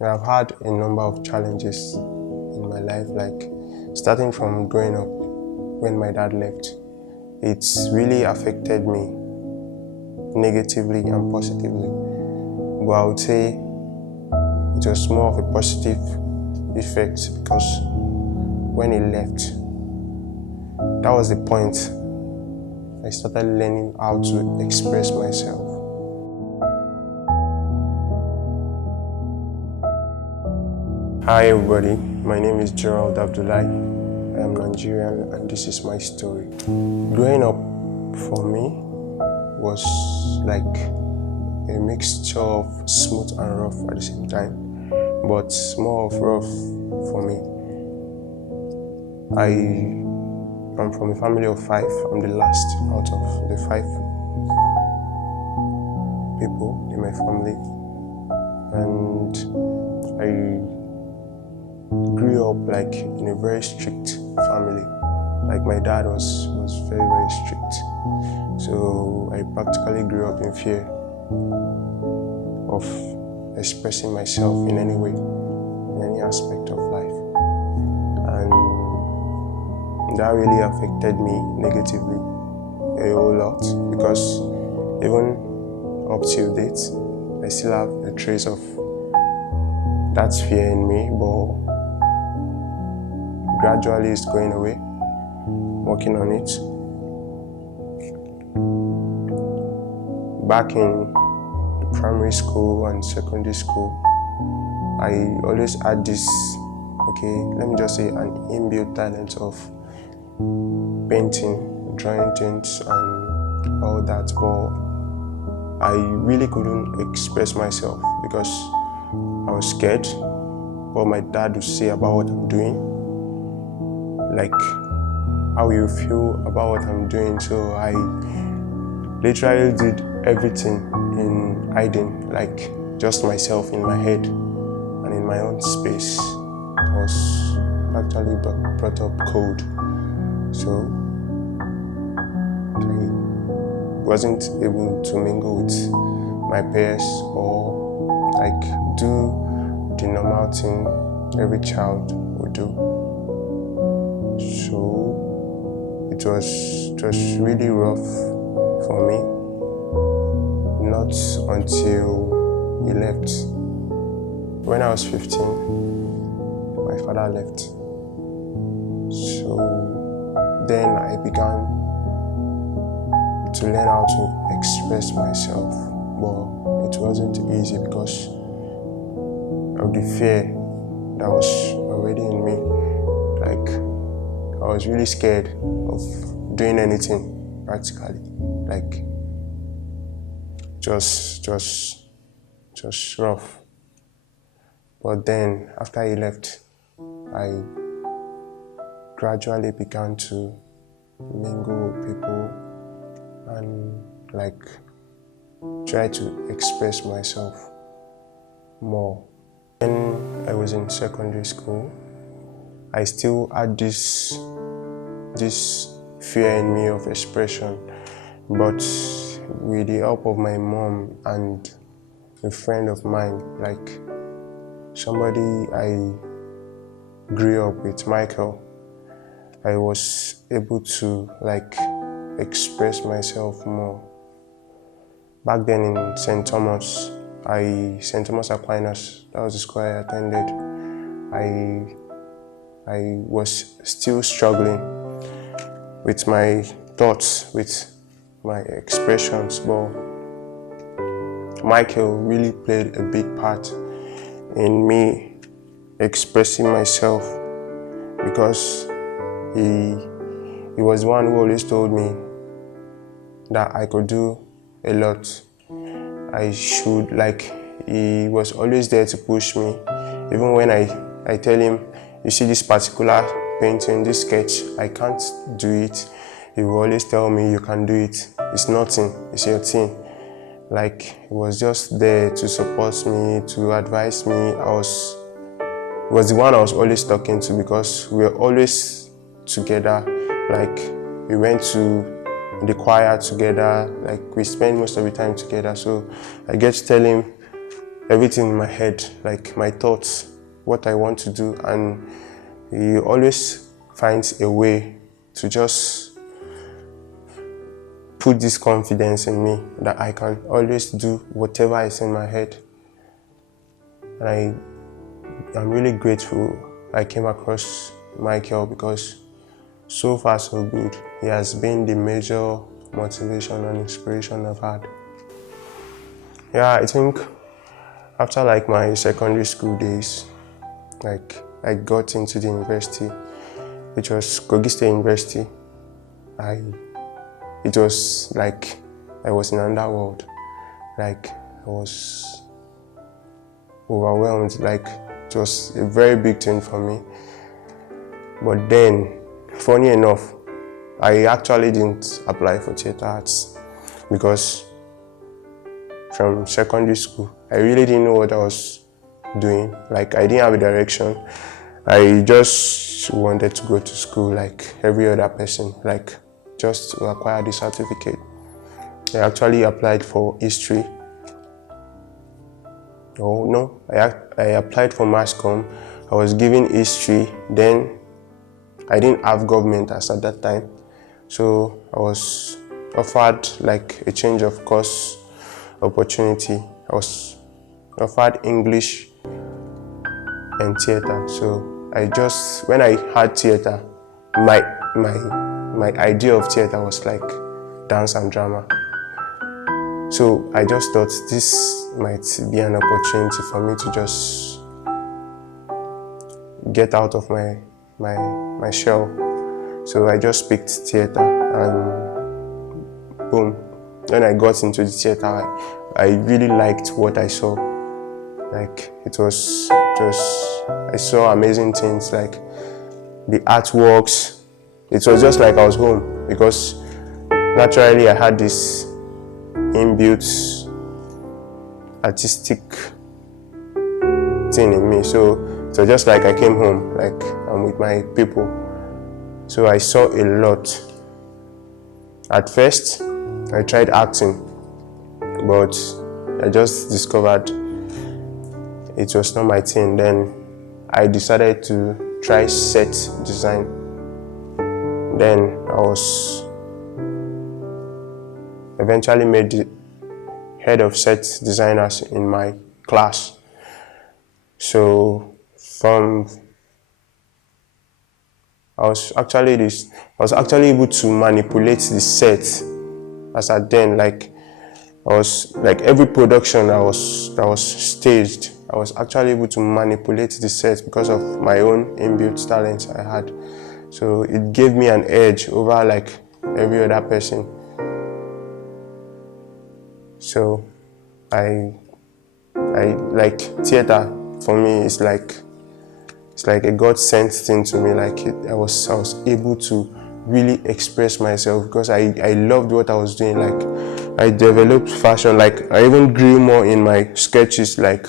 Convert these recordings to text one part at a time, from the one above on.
I've had a number of challenges in my life, like starting from growing up when my dad left. It's really affected me negatively and positively. But I would say it was more of a positive effect because when he left, that was the point I started learning how to express myself. Hi everybody, my name is Gerald Abdullahi. I am Nigerian and this is my story. Growing up for me was like a mixture of smooth and rough at the same time, but more of rough for me. I am from a family of 5. I'm the last out of the 5 people in my family, and I grew up like in a very strict family. Like my dad was very, very strict. So I practically grew up in fear of expressing myself in any way, in any aspect of life. And that really affected me negatively a whole lot because even up till date, I still have a trace of that fear in me, but gradually it's going away, working on it. Back in primary school and secondary school, I always had this, let me just say, an inbuilt talent of painting, drawing things and all that, but I really couldn't express myself because I was scared what my dad would say about what I'm doing, like how you feel about what I'm doing. So I literally did everything in hiding, like just myself in my head and in my own space. I was actually brought up cold, so I wasn't able to mingle with my peers or like do the normal thing every child would do. So it was just really rough for me, not until he left. When I was 15, my father left. So then I began to learn how to express myself, but it wasn't easy because of the fear that was already in me. Like, I was really scared of doing anything practically, like just rough. But then after he left, I gradually began to mingle with people and like try to express myself more. When I was in secondary school, I still had this fear in me of expression, but with the help of my mom and a friend of mine, like somebody I grew up with, Michael, I was able to like express myself more. Back then in St. Thomas Aquinas, that was the school I attended, I was still struggling with my thoughts, with my expressions, but Michael really played a big part in me expressing myself because he was the one who always told me that I could do a lot. I should, like, he was always there to push me. Even when I tell him, you see this particular painting, this sketch, I can't do it, he will always tell me, you can do it. It's nothing, it's your thing. Like, he was just there to support me, to advise me. He was the one I was always talking to because we were always together. Like, we went to the choir together, like we spend most of the time together. So I get to tell him everything in my head, like my thoughts, what I want to do, and he always finds a way to just put this confidence in me that I can always do whatever is in my head. And I'm really grateful I came across Michael, because so far so good. He has been the major motivation and inspiration I've had. Yeah, I think after like my secondary school days, like I got into the university, which was Kogi State University. It was like I was in another world. Like I was overwhelmed. Like it was a very big thing for me. But then, funny enough, I actually didn't apply for theatre arts, because from secondary school, I really didn't know what I was doing. Like I didn't have a direction. I just wanted to go to school like every other person, like just to acquire the certificate. I actually applied for history. Oh no, I applied for mass comm. I was given history. Then I didn't have government as at that time, so I was offered like a change of course opportunity. I was offered English and theatre. So when I had theatre, my idea of theatre was like dance and drama. So I just thought this might be an opportunity for me to just get out of my shell. So I just picked theatre, and boom. When I got into the theatre, I really liked what I saw. Like I saw amazing things, like the artworks. It was just like I was home, because naturally I had this inbuilt artistic thing in me. So just like I came home, like I'm with my people. So I saw a lot. At first, I tried acting, but I just discovered it was not my thing. Then I decided to try set design. Then I was eventually made the head of set designers in my class. So I was actually able to manipulate the set. As at then, like I was like every production that was staged, I was actually able to manipulate the set because of my own inbuilt talents I had. So it gave me an edge over like every other person. So I like theater for me is like a God-sent thing to me. Like I was able to really express myself because I loved what I was doing. Like I developed fashion. Like I even grew more in my sketches. Like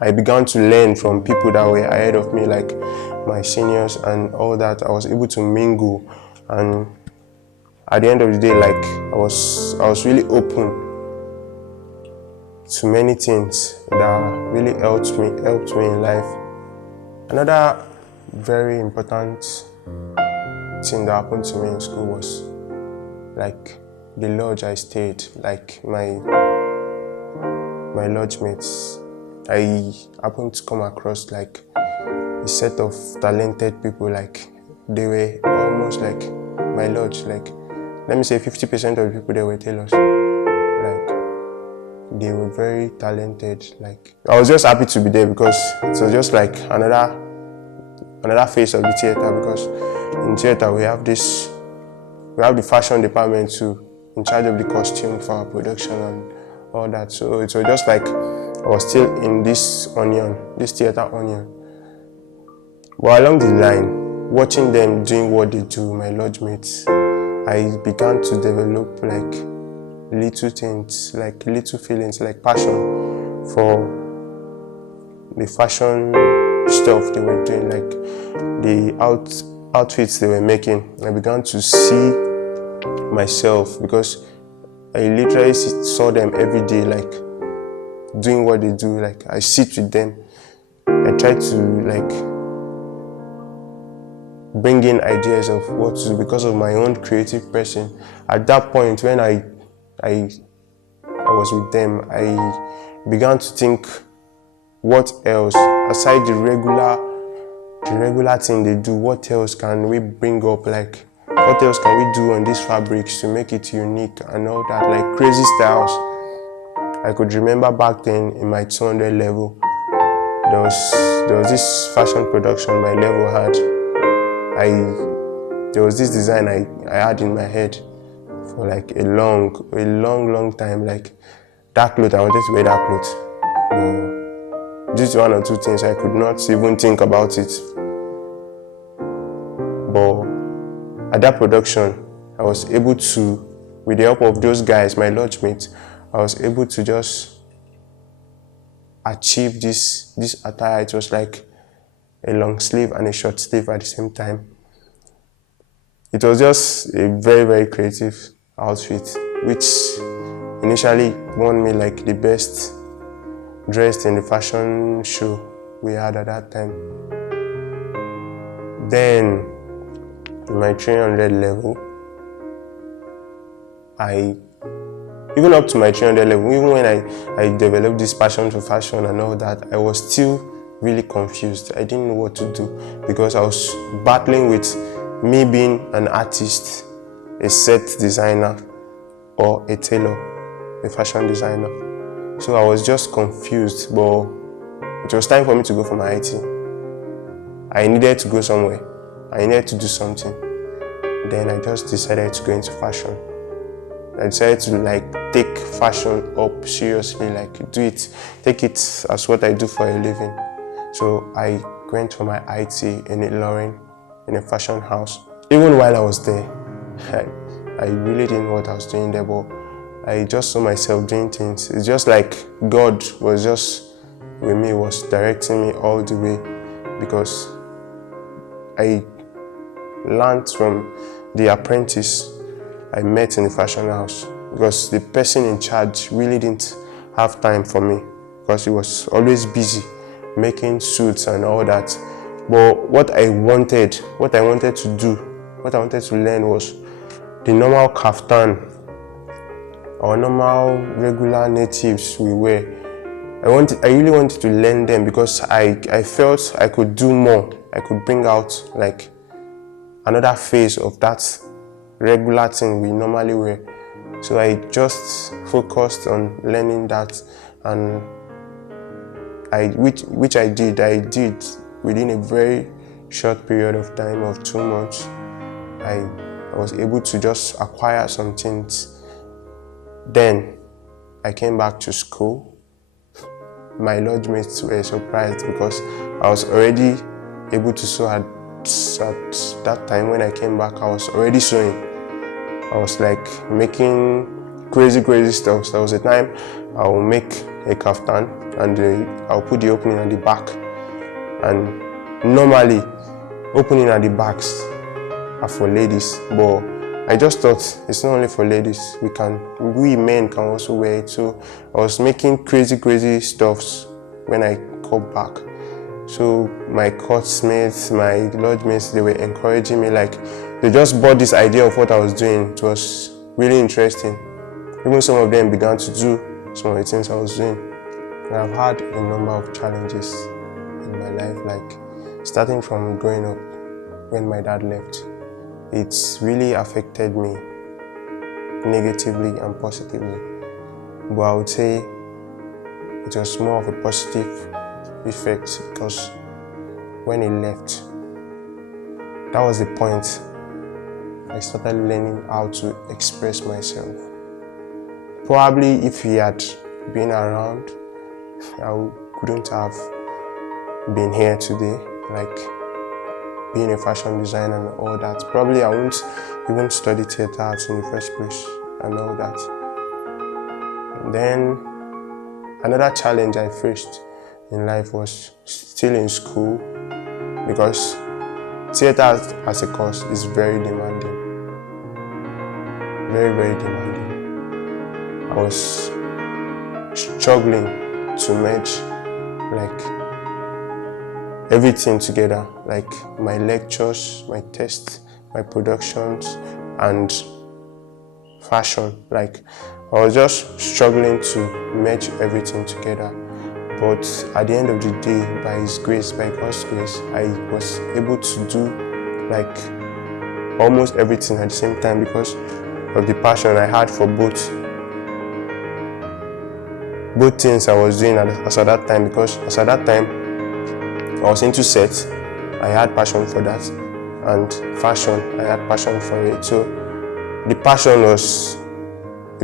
I began to learn from people that were ahead of me, like my seniors and all that. I was able to mingle, and at the end of the day, like I was really open to many things that really helped me in life. Another very important thing that happened to me in school was like the lodge I stayed, like my lodge mates. I happened to come across like a set of talented people. Like they were almost like my lodge. Like let me say 50% of the people there were tailors. Like they were very talented. Like I was just happy to be there because it was just like another phase of the theater, because in theater we have the fashion department too, in charge of the costume for our production and all that. So it was just like I was still in this theater onion. But along the line, watching them doing what they do, my lodge mates, I began to develop like little things, like little feelings, like passion for the fashion stuff they were doing, like the outfits they were making. I began to see myself because I literally saw them every day. Like doing what they do. Like, I sit with them. I try to like bring in ideas of what to do because of my own creative person. At that point, when I was with them, I began to think, what else aside the regular thing they do? What else can we bring up? Like, what else can we do on these fabrics to make it unique and all that? Like crazy styles. I could remember back then in my 200 level, there was this fashion production my level had. There was this design I had in my head for like a long time. Like, that cloth, I wanted to wear that cloth. But due to one or two things, I could not even think about it. But at that production, I was able to, with the help of those guys, my lodge mates, I was able to just achieve this attire. It was like a long sleeve and a short sleeve at the same time. It was just a very creative outfit, which initially won me like the best dressed in the fashion show we had at that time. Then, in my 300 level, even up to my 300 level, even when I developed this passion for fashion and all that, I was still really confused. I didn't know what to do because I was battling with me being an artist, a set designer, or a tailor, a fashion designer. So I was just confused, but it was time for me to go for my IT. I needed to go somewhere. I needed to do something. Then I just decided to go into fashion. I decided to like take fashion up seriously, like take it as what I do for a living. So I went for my IT in Ilorin, in a fashion house. Even while I was there, I really didn't know what I was doing there, but I just saw myself doing things. It's just like God was just with me, was directing me all the way, because I learned from the apprentice I met in the fashion house, because the person in charge really didn't have time for me because he was always busy making suits and all that. But what I wanted to do, what I wanted to learn was the normal kaftan or normal regular natives we wear. I really wanted to learn them because I felt I could do more. I could bring out like another phase of that regular thing we normally wear. So I just focused on learning that, and which I did within a very short period of time of 2 months. I was able to just acquire some things. Then I came back to school. My lodge mates were surprised because I was already able to sew at that time. When I came back, I was already sewing. I was like making crazy stuff. So there was a time I will make a kaftan and I'll put the opening at the back. And normally, opening at the backs are for ladies, but I just thought it's not only for ladies. We men can also wear it. So I was making crazy stuffs when I got back. So my courtsmates, my lodge mates, they were encouraging me. Like, they just bought this idea of what I was doing. It was really interesting. Even some of them began to do some of the things I was doing. And I've had a number of challenges in my life, like starting from growing up when my dad left. It's really affected me negatively and positively. But I would say it was more of a positive effect, because when he left, that was the point I started learning how to express myself. Probably if he had been around, I couldn't have been here today, like being a fashion designer and all that. Probably I wouldn't even study theatre arts in the first place and all that. And then another challenge I faced in life was still in school, because theatre as a course is very demanding. Very demanding. I was struggling to merge like everything together, like my lectures, my tests, my productions, and fashion. Like I was just struggling to merge everything together. But at the end of the day, by His grace, by God's grace, I was able to do like almost everything at the same time because of the passion I had for both things I was doing as at that time. Because as at that time, I was into sets, I had passion for that, and fashion, I had passion for it. So the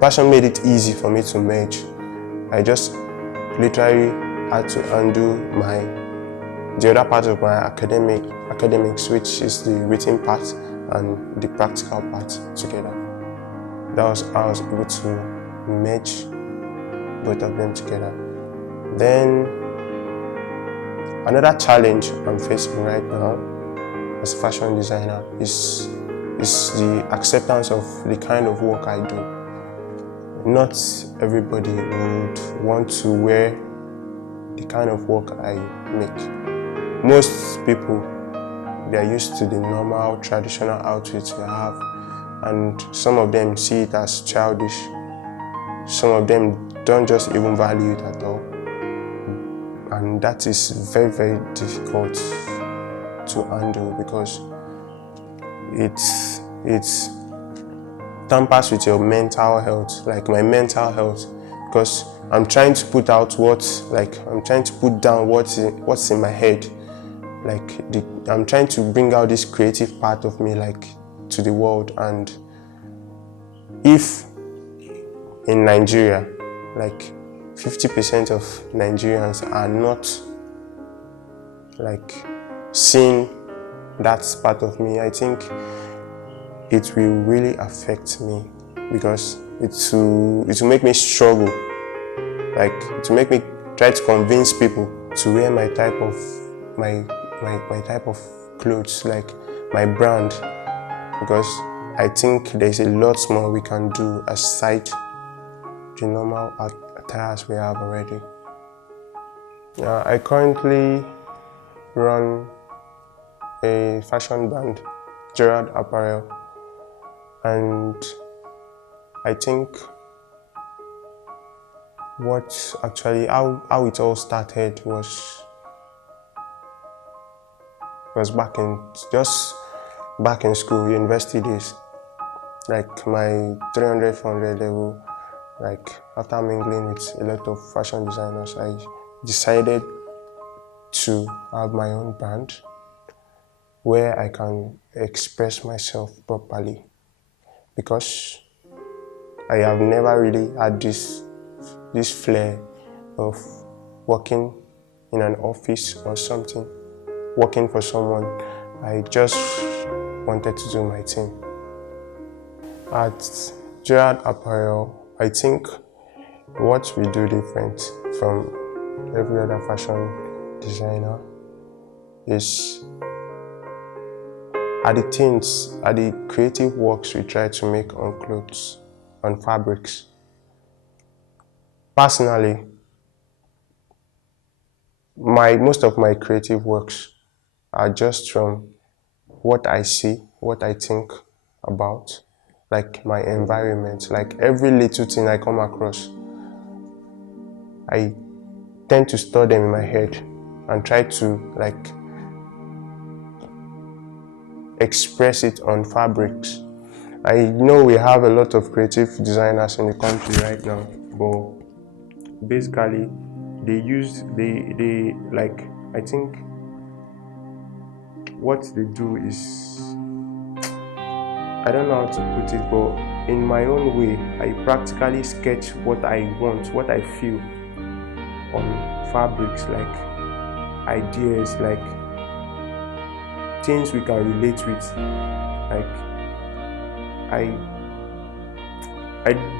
passion made it easy for me to merge. I just literally had to undo the other part of my academics, which is the written part and the practical part together. That was how I was able to merge both of them together. Then another challenge I'm facing right now as a fashion designer is the acceptance of the kind of work I do. Not everybody would want to wear the kind of work I make. Most people, they are used to the normal traditional outfits we have, and some of them see it as childish. Some of them don't just even value it at all. And that is very, very difficult to handle because it tampers with your mental health, like my mental health, because I'm trying to put down what's in my head. Like I'm trying to bring out this creative part of me like to the world. And if in Nigeria, like 50% of Nigerians are not like seeing that part of me, I think it will really affect me because it will make me struggle. Like it will make me try to convince people to wear my type of clothes, like my brand, because I think there's a lot more we can do aside the normal attires we have already. I currently run a fashion brand, Gerald Apparel, and I think how it all started was back in school, university days, like my 300, 400 level. Like after mingling with a lot of fashion designers, I decided to have my own brand where I can express myself properly, because I have never really had this flair of working in an office or something, working for someone. I just wanted to do my thing. At Gerald Apparel, I think what we do different from every other fashion designer is the creative works we try to make on clothes, on fabrics. Personally, most of my creative works are just from what I see, what I think about, like my environment, like every little thing I come across. I tend to store them in my head and try to like express it on fabrics. I know we have a lot of creative designers in the country right now, but basically I think what they do is, I don't know how to put it, but in my own way, I practically sketch what I want, what I feel on fabrics, like ideas, like things we can relate with. Like I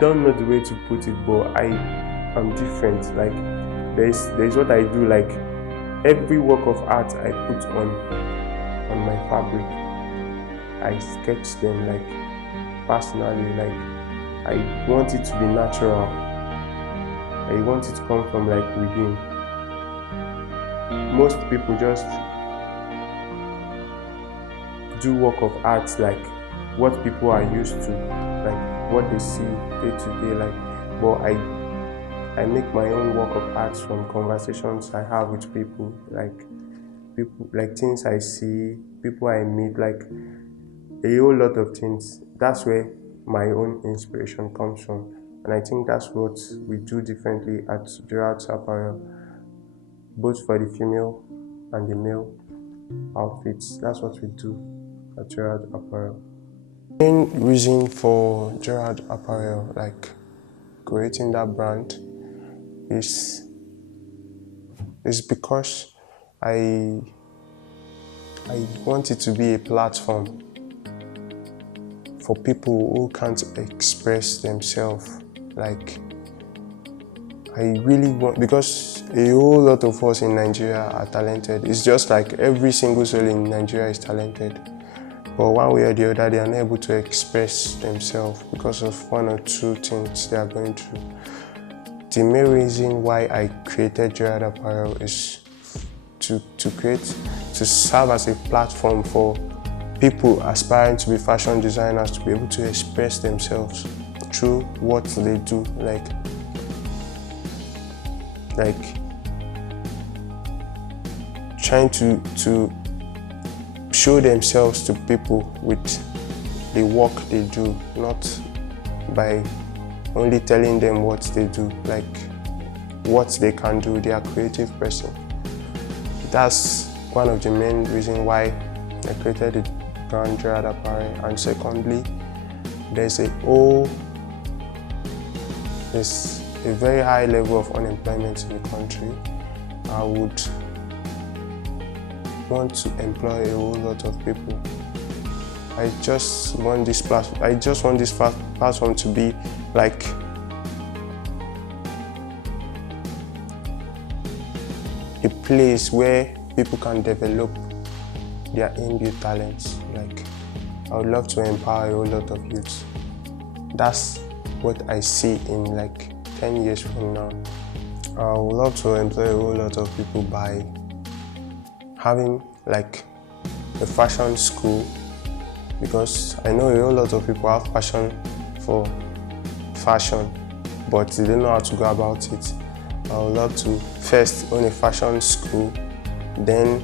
don't know the way to put it, but I am different. Like there's what I do, like every work of art I put on my fabric, I sketch them like personally, like I want it to be natural. I want it to come from like within. Most people just do work of art like what people are used to, like what they see day to day, like, but I make my own work of art from conversations I have with people, like things I see, people I meet, like a whole lot of things. That's where my own inspiration comes from, and I think that's what we do differently at Gerald Apparel, both for the female and the male outfits. That's what we do at Gerald Apparel. The main reason for Gerald Apparel, like creating that brand, is because I want it to be a platform for people who can't express themselves. Like, I really want, because a whole lot of us in Nigeria are talented. It's just like every single soul in Nigeria is talented, but one way or the other they are not able to express themselves because of one or two things they are going through. The main reason why I created Gerald Apparel is to serve as a platform for people aspiring to be fashion designers to be able to express themselves through what they do, like trying to show themselves to people with the work they do, not by only telling them what they do, like what they can do. They are a creative person. That's one of the main reasons why I created the brand Gerald Abdullahi. And secondly, there's a very high level of unemployment in the country. I would want to employ a whole lot of people. I just want this platform to be like a place where people can develop their inbuilt talents. Like, I would love to empower a whole lot of youths. That's what I see in like 10 years from now. I would love to employ a whole lot of people by having like a fashion school, because I know a whole lot of people have passion for fashion, but they don't know how to go about it. I would love to first own a fashion school, then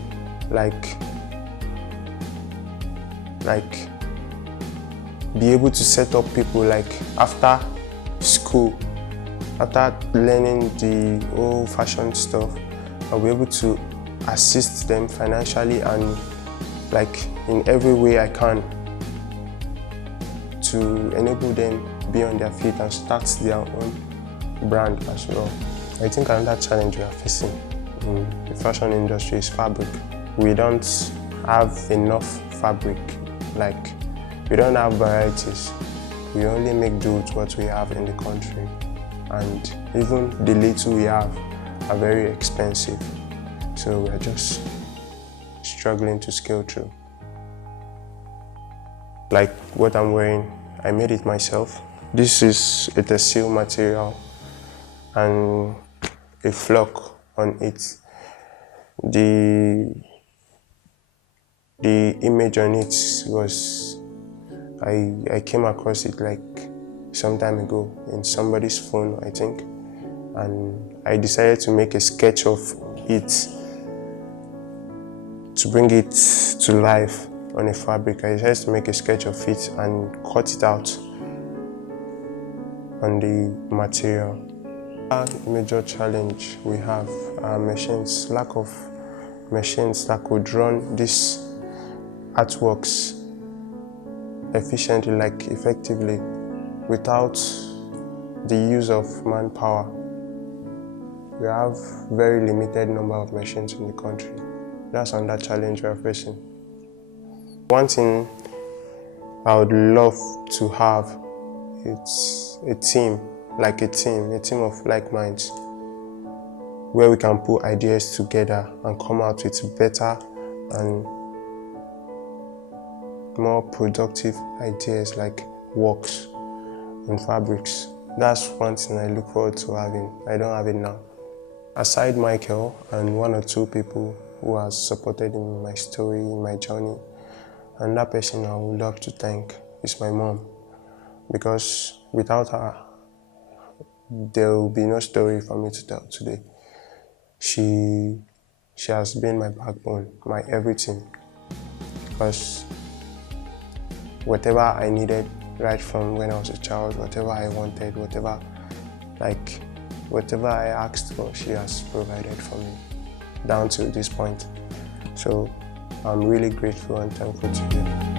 like be able to set up people like after school, after learning the whole fashion stuff. I'll be able to assist them financially and like in every way I can to enable them be on their feet and start their own brand as well. I think another challenge we are facing in the fashion industry is fabric. We don't have enough fabric, like we don't have varieties. We only make do with what we have in the country, and even the little we have are very expensive. So we're just struggling to scale through. Like what I'm wearing, I made it myself. This is a textile material and a flock on it. The image on it was, I came across it like some time ago in somebody's phone, I think, and I decided to make a sketch of it to bring it to life on a fabric. I decided to make a sketch of it and cut it out on the material. Our major challenge we have are machines, lack of machines that could run these artworks efficiently, like effectively, without the use of manpower. We have very limited number of machines in the country. That's another challenge we are facing. One thing I would love to have is a team of like minds, where we can put ideas together and come out with better and more productive ideas, like works and fabrics. That's one thing I look forward to having. I don't have it now. Aside Michael and one or two people who has supported in my story, in my journey, another person I would love to thank is my mom, because without her, there will be no story for me to tell today. She has been my backbone, my everything, because whatever I needed right from when I was a child, whatever I wanted, whatever I asked for, she has provided for me down to this point. So I'm really grateful and thankful to you.